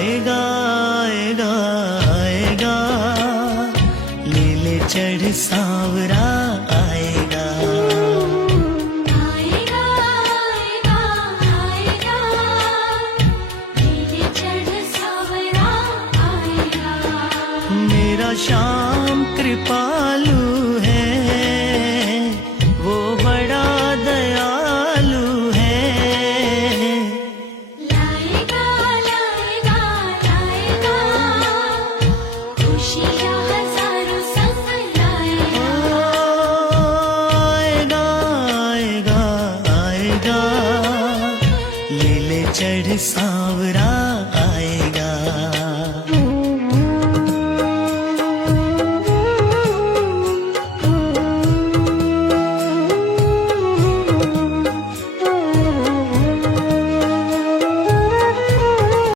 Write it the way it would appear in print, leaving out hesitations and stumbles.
आएगा आएगा आएगा, लीले चढ़ सांवरा आएगा। आएगा आएगा आएगा, लीले चढ़ सांवरा आएगा। मेरा श्याम कृपालु है,